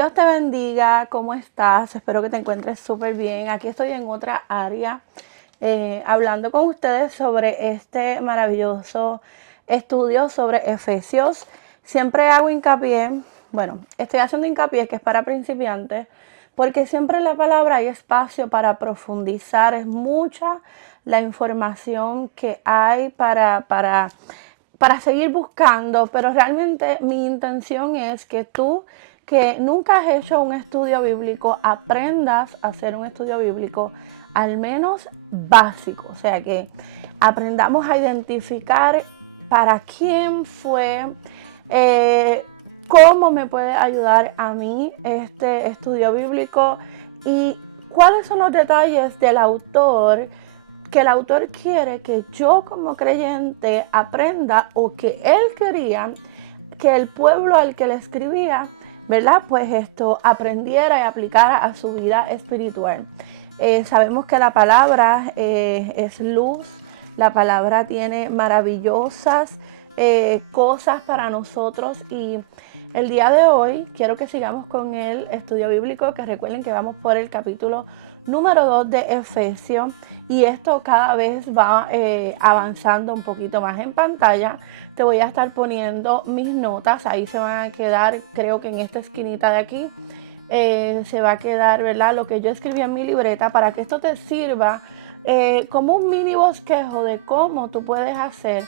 Dios te bendiga, ¿cómo estás? Espero que te encuentres súper bien. Aquí estoy en otra área hablando con ustedes sobre este maravilloso estudio sobre Efesios. Siempre hago hincapié, bueno, estoy haciendo hincapié que es para principiantes, porque siempre en la palabra hay espacio para profundizar, es mucha la información que hay para seguir buscando, pero realmente mi intención es que tú, que nunca has hecho un estudio bíblico, aprendas a hacer un estudio bíblico al menos básico, o sea, que aprendamos a identificar para quién fue, eh, cómo me puede ayudar a mí este estudio bíblico y cuáles son los detalles del autor que el autor quiere que yo como creyente aprenda o que él quería que el pueblo al que le escribía, ¿verdad? Pues esto aprendiera y aplicara a su vida espiritual. Sabemos que la palabra es luz, la palabra tiene maravillosas cosas para nosotros y el día de hoy quiero que sigamos con el estudio bíblico, que recuerden que vamos por el capítulo número 2 de Efesios y esto cada vez va avanzando un poquito más en pantalla. Te voy a estar poniendo mis notas, ahí se van a quedar, creo que en esta esquinita de aquí, se va a quedar, ¿verdad? Lo que yo escribí en mi libreta para que esto te sirva como un mini bosquejo de cómo tú puedes hacer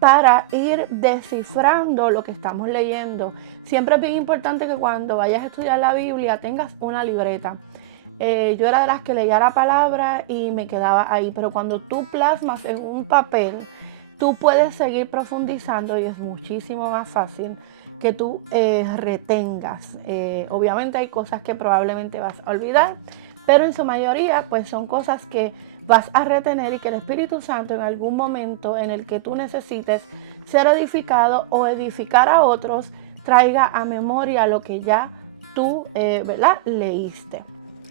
para ir descifrando lo que estamos leyendo. Siempre es bien importante que cuando vayas a estudiar la Biblia tengas una libreta. Yo era de las que leía la palabra y me quedaba ahí, pero cuando tú plasmas en un papel, tú puedes seguir profundizando y es muchísimo más fácil que tú retengas. Obviamente hay cosas que probablemente vas a olvidar, pero en su mayoría pues son cosas que vas a retener y que el Espíritu Santo en algún momento en el que tú necesites ser edificado o edificar a otros, traiga a memoria lo que ya tú, ¿verdad? Leíste.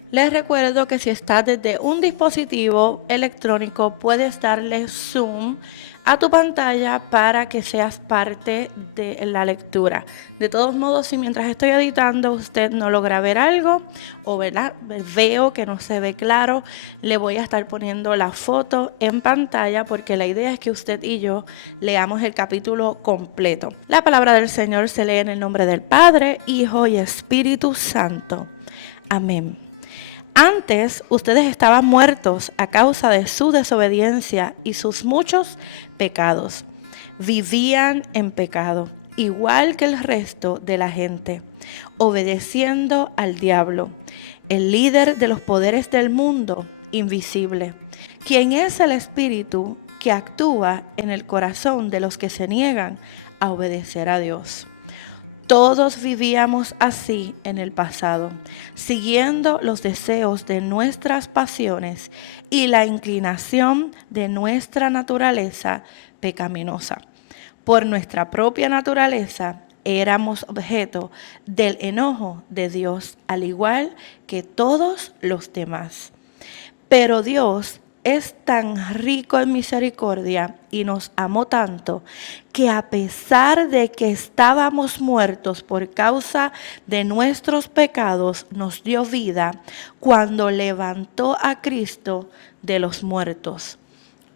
Les recuerdo que si estás desde un dispositivo electrónico, puedes darle zoom a tu pantalla para que seas parte de la lectura. De todos modos, si mientras estoy editando usted no logra ver algo o ¿verdad? Veo que no se ve claro, le voy a estar poniendo la foto en pantalla porque la idea es que usted y yo leamos el capítulo completo. La palabra del Señor se lee en el nombre del Padre, Hijo y Espíritu Santo. Amén. Antes ustedes estaban muertos a causa de su desobediencia y sus muchos pecados. Vivían en pecado, igual que el resto de la gente, obedeciendo al diablo, el líder de los poderes del mundo invisible, quien es el espíritu que actúa en el corazón de los que se niegan a obedecer a Dios. Todos vivíamos así en el pasado, siguiendo los deseos de nuestras pasiones y la inclinación de nuestra naturaleza pecaminosa. Por nuestra propia naturaleza éramos objeto del enojo de Dios, al igual que todos los demás. Pero Dios es tan rico en misericordia y nos amó tanto que a pesar de que estábamos muertos por causa de nuestros pecados, nos dio vida cuando levantó a Cristo de los muertos.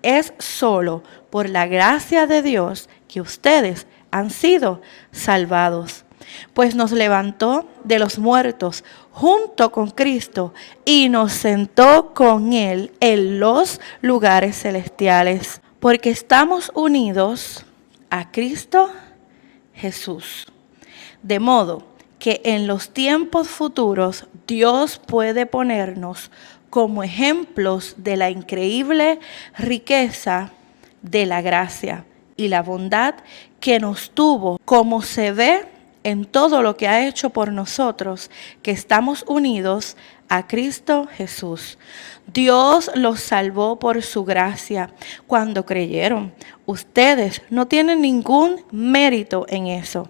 Es solo por la gracia de Dios que ustedes han sido salvados, pues nos levantó de los muertos junto con Cristo y nos sentó con Él en los lugares celestiales, porque estamos unidos a Cristo Jesús. De modo que en los tiempos futuros Dios puede ponernos como ejemplos de la increíble riqueza de la gracia y la bondad que nos tuvo, como se ve en todo lo que ha hecho por nosotros, que estamos unidos a Cristo Jesús. Dios los salvó por su gracia cuando creyeron. Ustedes no tienen ningún mérito en eso.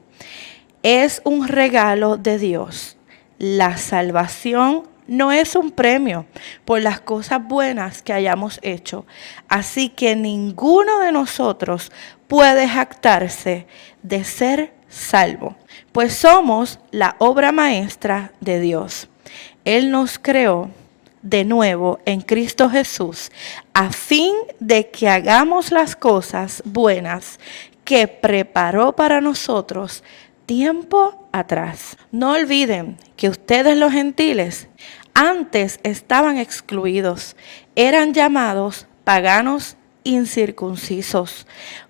Es un regalo de Dios. La salvación no es un premio por las cosas buenas que hayamos hecho. Así que ninguno de nosotros puede jactarse de ser salvo, pues somos la obra maestra de Dios. Él nos creó de nuevo en Cristo Jesús, a fin de que hagamos las cosas buenas que preparó para nosotros tiempo atrás. No olviden que ustedes los gentiles antes estaban excluidos, eran llamados paganos incircuncisos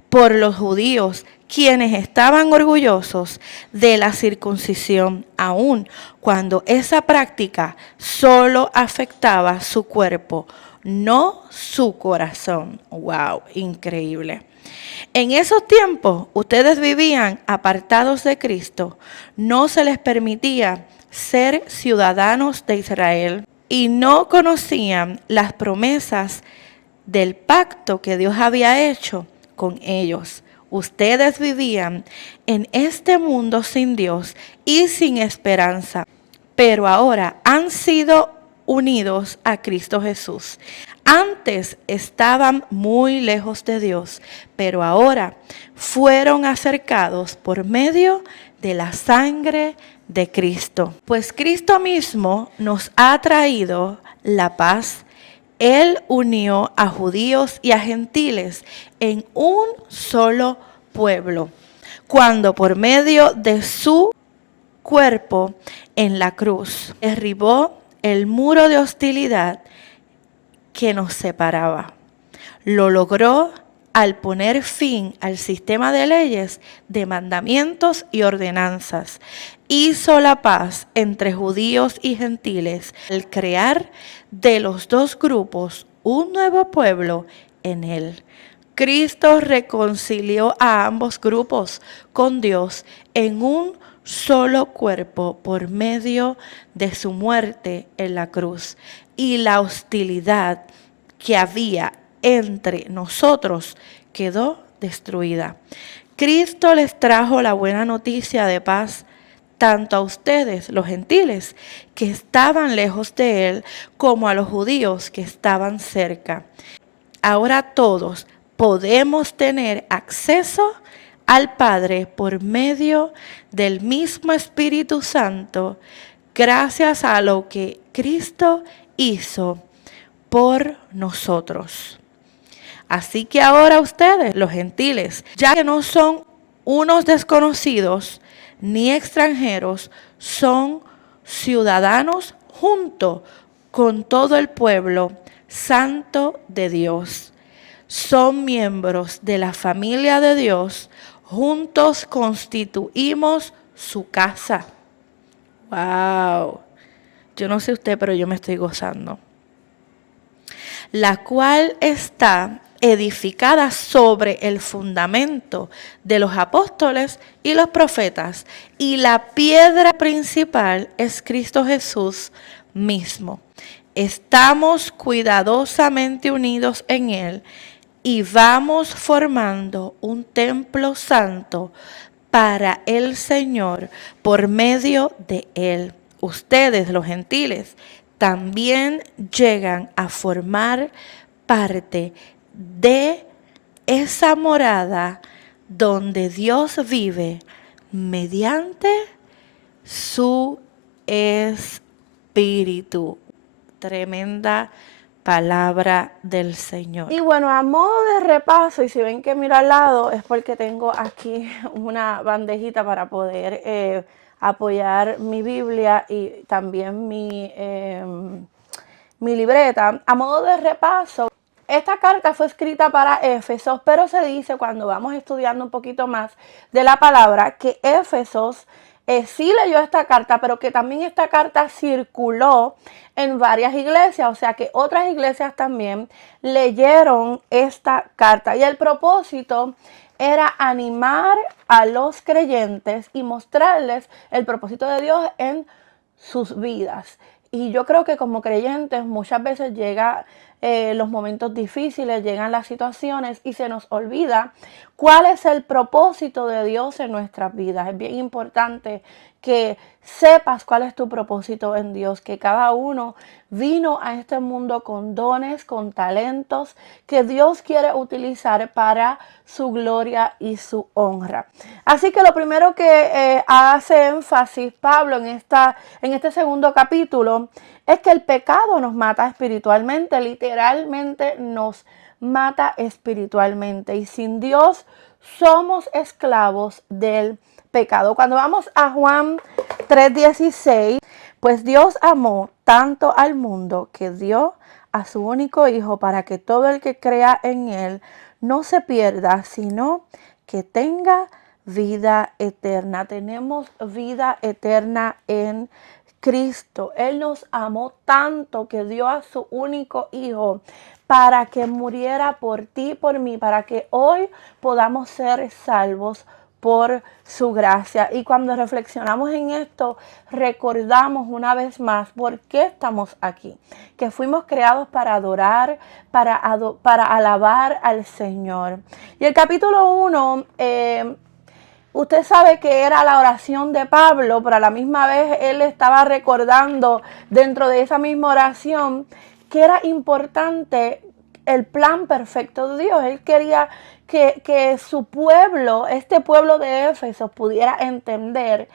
por los judíos, quienes estaban orgullosos de la circuncisión, aun cuando esa práctica solo afectaba su cuerpo, no su corazón. ¡Wow! Increíble. En esos tiempos, ustedes vivían apartados de Cristo. No se les permitía ser ciudadanos de Israel y no conocían las promesas del pacto que Dios había hecho con ellos. Ustedes vivían en este mundo sin Dios y sin esperanza, pero ahora han sido unidos a Cristo Jesús. Antes estaban muy lejos de Dios, pero ahora fueron acercados por medio de la sangre de Cristo. Pues Cristo mismo nos ha traído la paz. Él unió a judíos y a gentiles en un solo pueblo, cuando por medio de su cuerpo en la cruz derribó el muro de hostilidad que nos separaba. Lo logró al poner fin al sistema de leyes, de mandamientos y ordenanzas. Hizo la paz entre judíos y gentiles al crear de los dos grupos un nuevo pueblo en él. Cristo reconcilió a ambos grupos con Dios en un solo cuerpo por medio de su muerte en la cruz, y la hostilidad que había entre nosotros quedó destruida. Cristo les trajo la buena noticia de paz tanto a ustedes, los gentiles, que estaban lejos de él, como a los judíos que estaban cerca. Ahora todos podemos tener acceso al Padre por medio del mismo Espíritu Santo, gracias a lo que Cristo hizo por nosotros. Así que ahora ustedes, los gentiles, ya que no son unos desconocidos ni extranjeros, son ciudadanos junto con todo el pueblo santo de Dios. Son miembros de la familia de Dios, juntos constituimos su casa. ¡Wow! Yo no sé usted, pero yo me estoy gozando. La cual está edificada sobre el fundamento de los apóstoles y los profetas, y la piedra principal es Cristo Jesús mismo. Estamos cuidadosamente unidos en Él y vamos formando un templo santo para el Señor por medio de Él. Ustedes, los gentiles, también llegan a formar parte de esa morada donde Dios vive mediante su Espíritu. Tremenda palabra del Señor. Y bueno, a modo de repaso, y si ven que miro al lado, es porque tengo aquí una bandejita para poder apoyar mi Biblia y también mi libreta. A modo de repaso, esta carta fue escrita para Éfesos, pero se dice cuando vamos estudiando un poquito más de la palabra que Éfesos sí leyó esta carta, pero que también esta carta circuló en varias iglesias, o sea que otras iglesias también leyeron esta carta. Y el propósito era animar a los creyentes y mostrarles el propósito de Dios en sus vidas. Y yo creo que como creyentes muchas veces llegan los momentos difíciles, llegan las situaciones y se nos olvida cuál es el propósito de Dios en nuestras vidas. Es bien importante que sepas cuál es tu propósito en Dios, que cada uno vino a este mundo con dones, con talentos que Dios quiere utilizar para su gloria y su honra. Así que lo primero que hace énfasis Pablo en este segundo capítulo es que el pecado nos mata espiritualmente, literalmente nos mata espiritualmente, y sin Dios somos esclavos del pecado. Cuando vamos a Juan 3:16, pues Dios amó tanto al mundo que dio a su único Hijo para que todo el que crea en Él no se pierda, sino que tenga vida eterna. Tenemos vida eterna en Cristo. Él nos amó tanto que dio a su único Hijo para que muriera por ti y por mí, para que hoy podamos ser salvos por su gracia. Y cuando reflexionamos en esto, recordamos una vez más por qué estamos aquí, que fuimos creados para adorar, para alabar al Señor. Y el capítulo 1, usted sabe que era la oración de Pablo, pero a la misma vez él estaba recordando dentro de esa misma oración que era importante el plan perfecto de Dios. Él quería que su pueblo, este pueblo de Éfeso, pudiera entender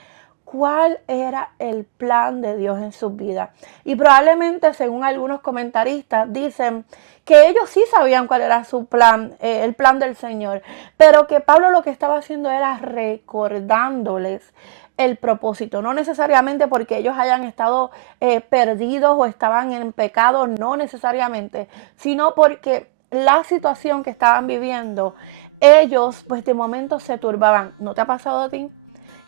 cuál era el plan de Dios en sus vidas. Y probablemente, según algunos comentaristas, dicen que ellos sí sabían cuál era su plan, el plan del Señor, pero que Pablo lo que estaba haciendo era recordándoles el propósito, no necesariamente porque ellos hayan estado perdidos o estaban en pecado, no necesariamente, sino porque la situación que estaban viviendo, ellos pues de momento se turbaban. ¿No te ha pasado a ti?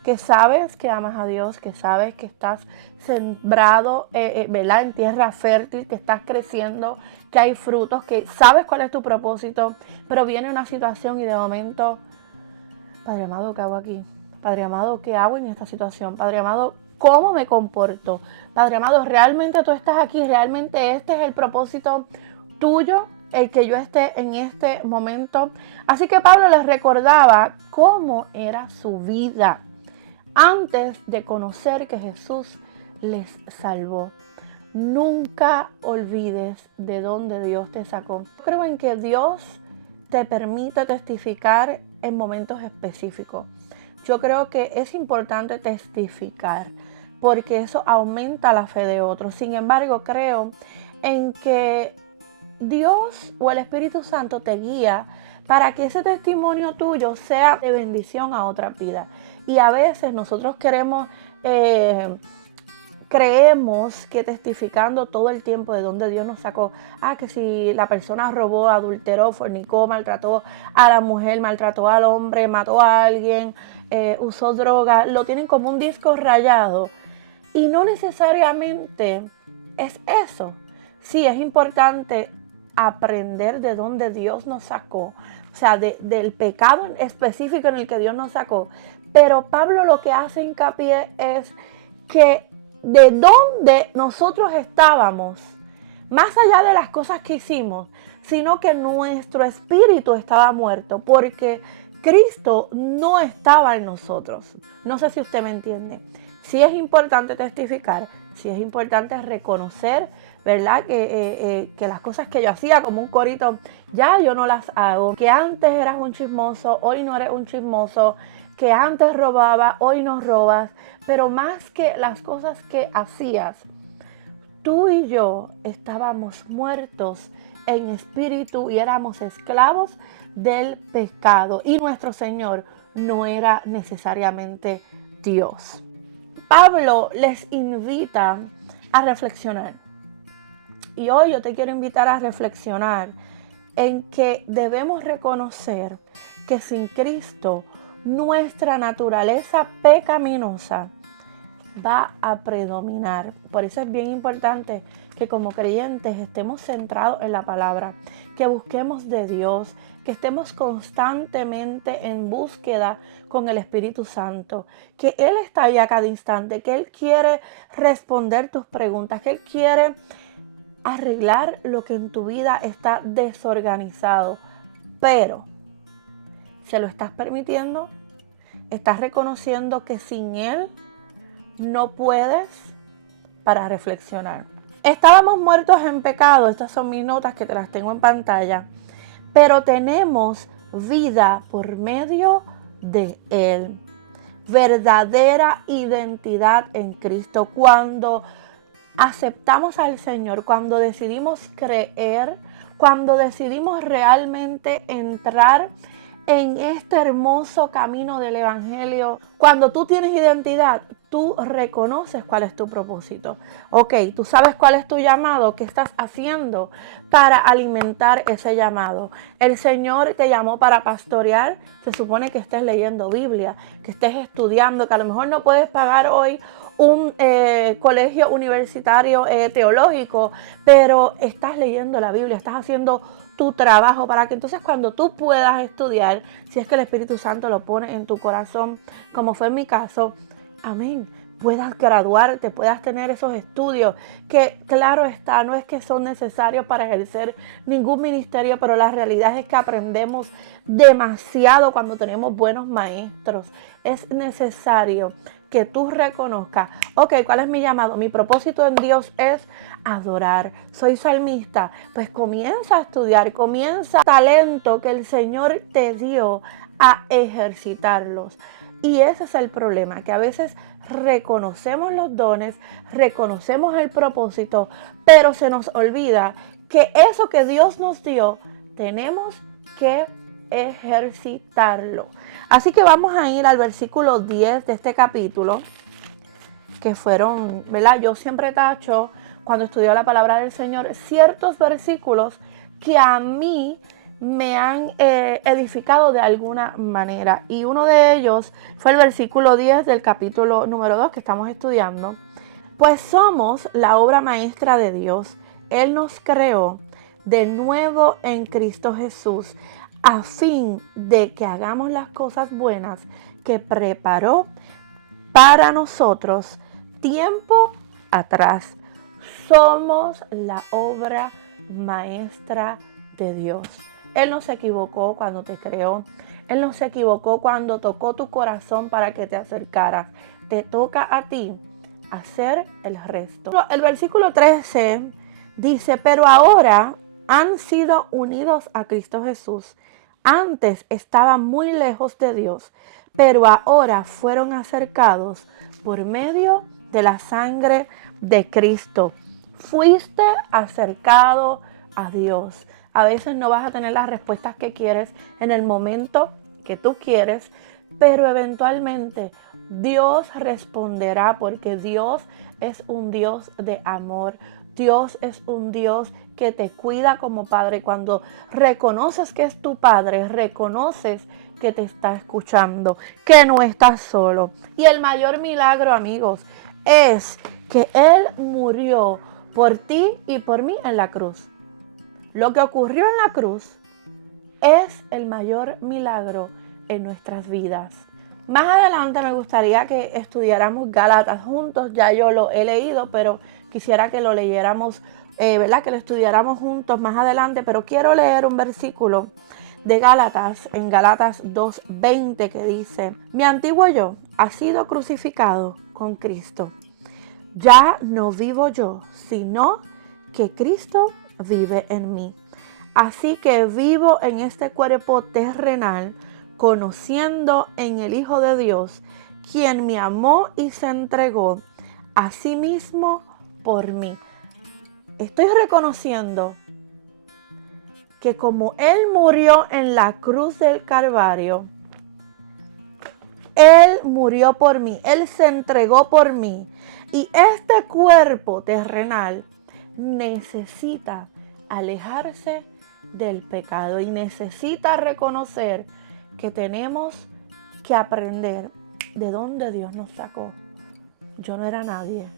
Que sabes que amas a Dios, que sabes que estás sembrado, ¿verdad?, en tierra fértil, que estás creciendo, que hay frutos, que sabes cuál es tu propósito, pero viene una situación y de momento, Padre amado, ¿qué hago aquí? Padre amado, ¿qué hago en esta situación? Padre amado, ¿cómo me comporto? Padre amado, ¿realmente tú estás aquí? ¿Realmente este es el propósito tuyo, el que yo esté en este momento? Así que Pablo les recordaba cómo era su vida antes de conocer que Jesús les salvó. Nunca olvides de dónde Dios te sacó. Creo en que Dios te permite testificar en momentos específicos. Yo creo que es importante testificar porque eso aumenta la fe de otros. Sin embargo, creo en que Dios o el Espíritu Santo te guía para que ese testimonio tuyo sea de bendición a otra vida. Y a veces nosotros creemos que testificando todo el tiempo de donde Dios nos sacó, que si la persona robó, adulteró, fornicó, maltrató a la mujer, maltrató al hombre, mató a alguien, usó droga, lo tienen como un disco rayado. Y no necesariamente es eso. Sí, es importante aprender de dónde Dios nos sacó, o sea, del pecado específico en el que Dios nos sacó. Pero Pablo lo que hace hincapié es que de dónde nosotros estábamos, más allá de las cosas que hicimos, sino que nuestro espíritu estaba muerto, porque Cristo no estaba en nosotros. No sé si usted me entiende. Sí es importante testificar, sí es importante reconocer, ¿verdad? Que las cosas que yo hacía como un corito, ya yo no las hago. Que antes eras un chismoso, hoy no eres un chismoso. Que antes robaba, hoy no robas. Pero más que las cosas que hacías, tú y yo estábamos muertos en espíritu y éramos esclavos del pecado. Y nuestro Señor no era necesariamente Dios. Pablo les invita a reflexionar. Y hoy yo te quiero invitar a reflexionar en que debemos reconocer que sin Cristo nuestra naturaleza pecaminosa va a predominar. Por eso es bien importante que como creyentes estemos centrados en la palabra, que busquemos de Dios, que estemos constantemente en búsqueda con el Espíritu Santo, que Él está ahí a cada instante, que Él quiere responder tus preguntas, que Él quiere arreglar lo que en tu vida está desorganizado. Pero, ¿se lo estás permitiendo? ¿Estás reconociendo que sin Él no puedes para reflexionar. Estábamos muertos en pecado, estas son mis notas que te las tengo en pantalla, pero tenemos vida por medio de Él. Verdadera identidad en Cristo. Cuando aceptamos al Señor, cuando decidimos creer, cuando decidimos realmente entrar en este hermoso camino del Evangelio, cuando tú tienes identidad, tú reconoces cuál es tu propósito. Ok, tú sabes cuál es tu llamado, qué estás haciendo para alimentar ese llamado. El Señor te llamó para pastorear, se supone que estés leyendo Biblia, que estés estudiando, que a lo mejor no puedes pagar hoy un colegio universitario teológico, pero estás leyendo la Biblia, estás haciendo tu trabajo para que entonces cuando tú puedas estudiar, si es que el Espíritu Santo lo pone en tu corazón, como fue en mi caso, amén, puedas graduarte, puedas tener esos estudios que claro está, no es que son necesarios para ejercer ningún ministerio, pero la realidad es que aprendemos demasiado cuando tenemos buenos maestros. Es necesario que tú reconozcas, ok, ¿cuál es mi llamado? Mi propósito en Dios es adorar. Soy salmista, pues comienza a estudiar, comienza talento que el Señor te dio a ejercitarlos. Y ese es el problema, que a veces reconocemos los dones, reconocemos el propósito, pero se nos olvida que eso que Dios nos dio, tenemos que ejercitarlo. Así que vamos a ir al versículo 10 de este capítulo, que fueron, ¿verdad? Yo siempre tacho, cuando estudio la palabra del Señor, ciertos versículos que a mí me han edificado de alguna manera. Y uno de ellos fue el versículo 10 del capítulo número 2 que estamos estudiando. Pues somos la obra maestra de Dios. Él nos creó de nuevo en Cristo Jesús a fin de que hagamos las cosas buenas que preparó para nosotros tiempo atrás. Somos la obra maestra de Dios. Él no se equivocó cuando te creó. Él no se equivocó cuando tocó tu corazón para que te acercaras. Te toca a ti hacer el resto. El versículo 13 dice, pero ahora han sido unidos a Cristo Jesús. Antes estaban muy lejos de Dios, pero ahora fueron acercados por medio de la sangre de Cristo. Fuiste acercado a Dios. A veces no vas a tener las respuestas que quieres en el momento que tú quieres, pero eventualmente Dios responderá porque Dios es un Dios de amor. Dios es un Dios que te cuida como padre. Cuando reconoces que es tu padre, reconoces que te está escuchando, que no estás solo. Y el mayor milagro, amigos, es que Él murió por ti y por mí en la cruz. Lo que ocurrió en la cruz es el mayor milagro en nuestras vidas. Más adelante me gustaría que estudiáramos Gálatas juntos. Ya yo lo he leído, pero quisiera que lo leyéramos, ¿verdad? Que lo estudiáramos juntos más adelante. Pero quiero leer un versículo de Gálatas, en Gálatas 2:20, que dice, mi antiguo yo ha sido crucificado con Cristo. Ya no vivo yo, sino que Cristo vive en mí. Así que vivo en este cuerpo terrenal, conociendo en el Hijo de Dios, quien me amó y se entregó a sí mismo por mí. Estoy reconociendo que como Él murió en la cruz del Calvario, Él murió por mí, Él se entregó por mí. Y este cuerpo terrenal necesita alejarse del pecado y necesita reconocer que tenemos que aprender de dónde Dios nos sacó. Yo no era nadie,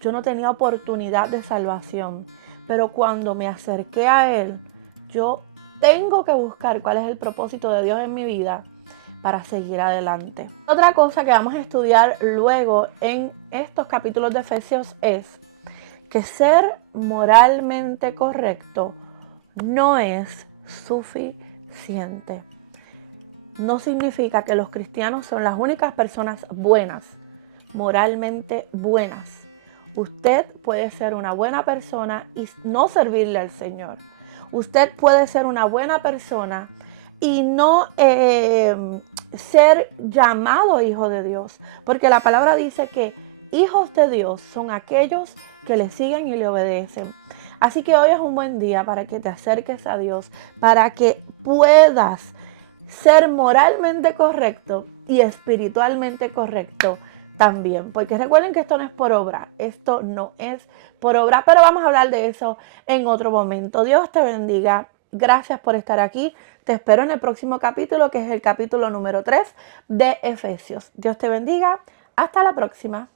yo no tenía oportunidad de salvación, pero cuando me acerqué a Él, yo tengo que buscar cuál es el propósito de Dios en mi vida para seguir adelante. Otra cosa que vamos a estudiar luego en estos capítulos de Efesios es que ser moralmente correcto no es suficiente. No significa que los cristianos son las únicas personas buenas. moralmente buenas. Usted puede ser una buena persona y no servirle al Señor. Usted puede ser una buena persona y no ser llamado hijo de Dios. Porque la palabra dice que hijos de Dios son aquellos que le siguen y le obedecen. Así que hoy es un buen día para que te acerques a Dios, para que puedas ser moralmente correcto y espiritualmente correcto también. Porque recuerden que esto no es por obra, esto no es por obra, pero vamos a hablar de eso en otro momento. Dios te bendiga. Gracias por estar aquí. Te espero en el próximo capítulo, que es el capítulo número 3 de Efesios. Dios te bendiga. Hasta la próxima.